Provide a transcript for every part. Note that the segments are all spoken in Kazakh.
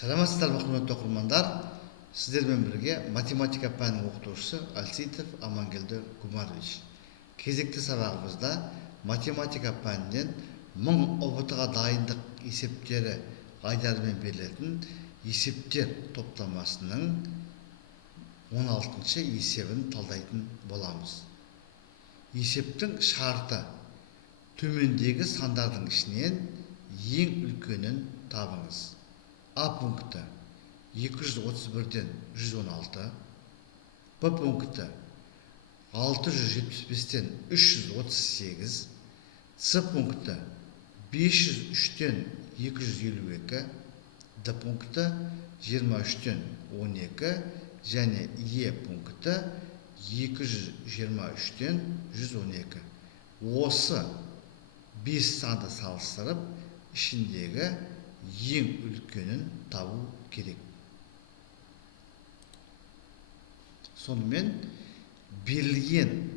Саламатсыздар ма, құрметті оқырмандар. Сіздермен бірге математика пәнінің оқытушысы Алситов Амангелді Гумарович. Кезекті сабағымызда математика пәнінен 1000 ұбт-ға дайындық есептері айдарымен берілетін есептер топтамасының 16-шы есебін талдайтын боламыз. Есептің шарты: төмендегі сандардың ішінен ең үлкенін табыңыз. А пункті 231-ден 116, Б пункті 675-тен 338, С пункті 503-тен 252, Д пункті 23-тен 12 және Е пункті 223-тен 112. Осы 5 санды салыстырып, ішіндегі ең үлкенін табу керек. Сонымен берілген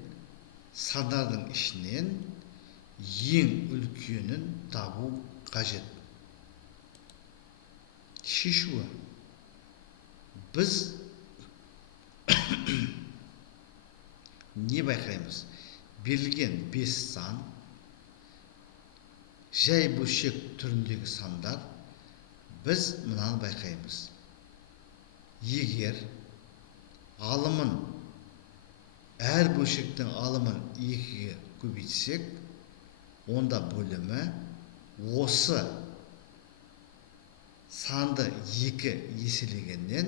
сандардың ішінен ең үлкенін табу қажет. Шешуі: біз не байқаймыз? Берілген 5 сан жай бөлшек түріндегі сандар. Біз мынаны байқаймыз: егер алымын, әр бөлшектің алымын 2-ге көбейтсек, онда бөлімі осы санды 2 еселегеннен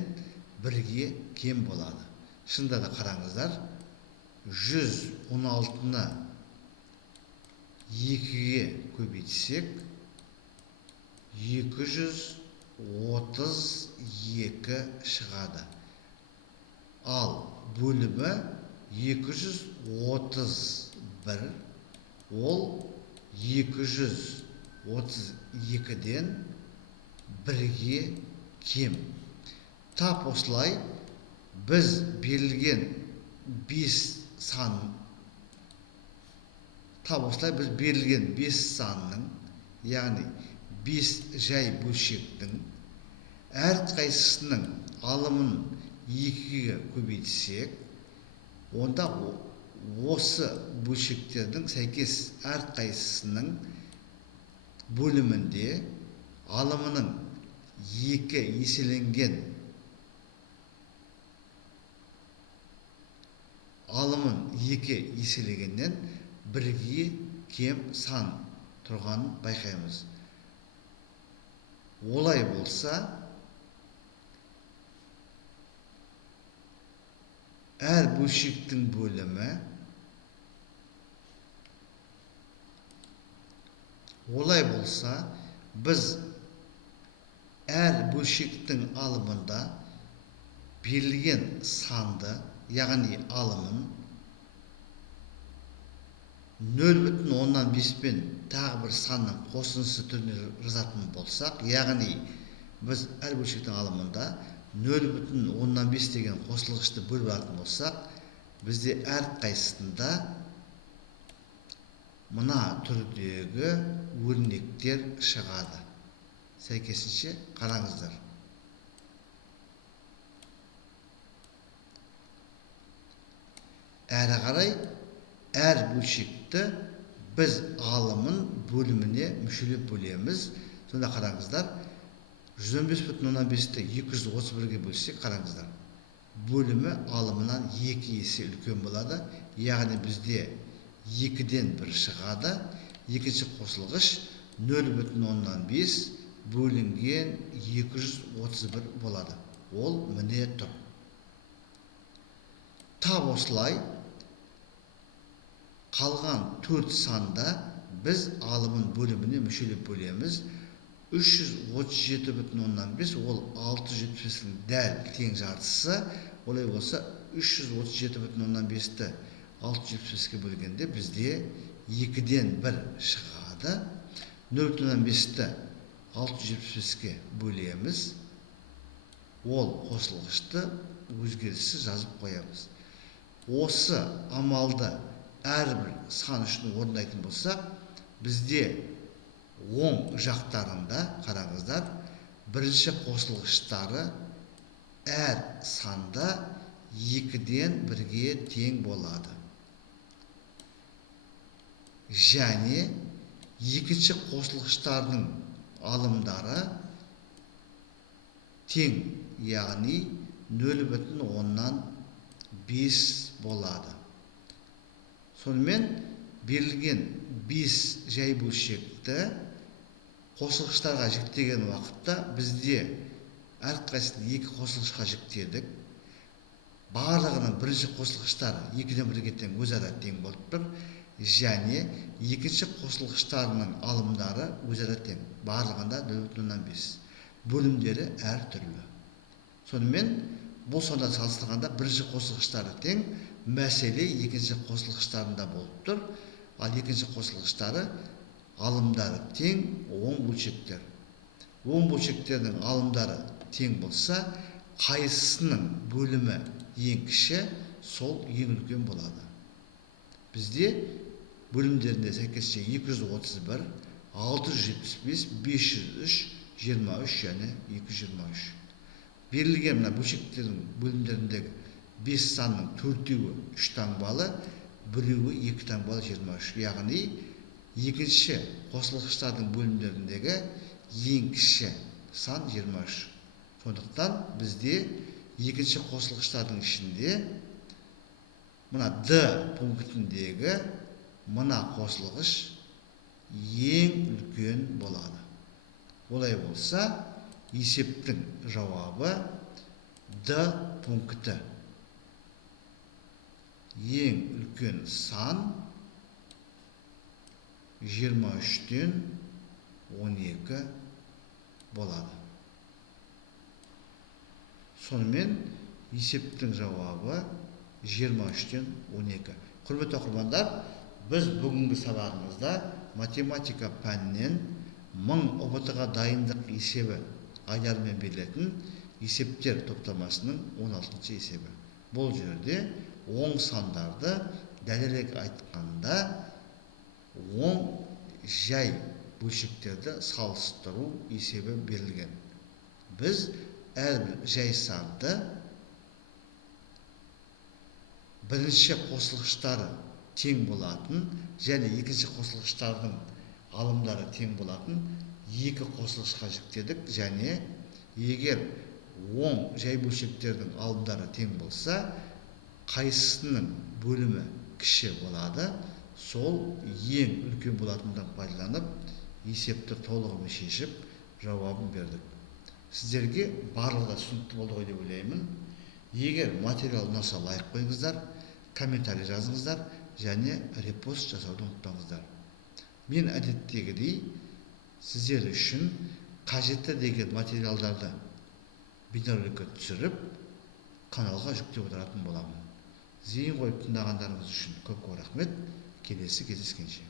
1-ге кем болады. Шында да қараңыздар, 116-ны 2-ге көбейтсек, 232 шығады. Ал бөлімі 231, ол 232-ден 1-ге кем. Тап осылай біз берілген 5 санның, яғни 5 жай бөлшектің әр қайсысының алымын 2-ге көбейтсек, онда осы бөлшектердің сәйкес әр қайсысының бөлімінде алымының 2 еселенген алымын 2 еселегеннен 1-ге кем сан тұрғанын байқаймыз. Олай болса, әр бөлшектің бөлімі біз әр бөлшектің алымында берілген санды, яғни алымын 0,5 пен тағы бір санның қосындысы түріне жазатын болсақ, яғни біз әр бөлшектің алымында 0,5 деген қосылғышты бөліп алатын болсақ, бізде әр қайсысында мына түрдегі өрнектер шығады. Сәйкесінше қараңыздар. Әрі қарай әр бөлшекті біз алымын бөліміне мүшелеп бөлеміз. Сонда қараңыздар, 115,15-ті 231-ге бөлсек, қараңыздар, бөлімі алымынан 2 есе үлкен болады. Яғни бізде 2-ден 1 шығады. Екінші қосылғыш 0,5 бөлінген 231 болады. Ол міне тұр. Тап осылай қалған 4 санда біз алымын бөліміне мүшелеп бөлеміз. 337,5 ол 675-дің дәл тең жартысы. Олай болса, 337,5-ті 675-ге бөлгенде бізде 2-ден 1 шығады. 0,5-ті 675-ге бөлеміз. Ол қосылғышты өзгеріссіз жазып қоямыз. Осы амалды әрбір сан үшін орындайтын болсақ, бізде оң жақтарында қараңыздар бірінші қосылғыштары әр санда 2-ден 1-ге тең болады. Және екінші қосылғыштардың алымдары тең, яғни 0,5 болады. Сонымен берілген 5 жай бөлшекті қосылғыштарға жіктеген уақытта бізде әрқайсысын 2 қосылғышқа жіктедік. Барлығының бірінші қосылғыштары 2-ден 1-ге тең, өзара тең болып тұр. Және екінші қосылғыштарының алымдары өзара тең. Барлығында 0,5. Бөлімдері әр түрлі. Сонымен бұл сонда салыстырғанда бірінші қосылғыштары тең, мәселе екінші қосылғыштарында болып тұр. Ал екінші қосылғыштары алымдары тең оң бөлшектер. Оң бөлшектердің алымдары тең болса, қайсысының бөлімі ең кіші, сол ең үлкен болады. Бізде бөлімдерінде сәйкесінше 231, 675, 503, 23 және 223. Берілген мына бөлшектердің бөлімдеріндегі 5 санның 4-еуі 3 таңбалы, 1-еуі 2 таңбалы 23. Яғни екінші қосылғыштардың бөлімдеріндегі ең кіші сан 23. Сондықтан бізде екінші қосылғыштардың ішінде мына D пунктіндегі мына қосылғыш ең үлкен болады. Олай болса, есептің жауабы D пункті. Ең үлкен сан 23-тен 12 болады. Сонымен есептің жауабы 23-тен 12. Құрметті оқырмандар, біз бүгінгі сабағымызда математика пәнінен 1000 ұбт-ға дайындық есебі айлармен берілетін есептер топтамасының 16-шы есебі. Бұл жерде оң сандарды дәлірек айтқанда оң жай бөлшектерді салыстыру есебі берілген. Біз әрбір жай санды бірінші қосылғыштары тең болатын және екінші қосылғыштардың алымдары тең болатын 2 қосылғышқа жіктедік. Және егер оң жай бөлшектердің алымдары тең болса, қайсысының бөлімі кіші болады, сол ең үлкен болатындығын пайдаланып, есепті толығымен шешіп, жауабын бердік. Сіздерге барлығы да түсінікті болды ғой деп ойлаймын. Егер материал ұнаса лайк қойыңыздар, комментарий жазыңыздар және репост жасауды ұмытпаңыздар. Мен әдеттегідей сіздер үшін қажетті деген материалдарды бейнероликке түсіріп, каналға жүктеп отыратын боламын. Зейін қойып тыңдағандарыңыз үшін көп рахмет. Келесі кездескенше.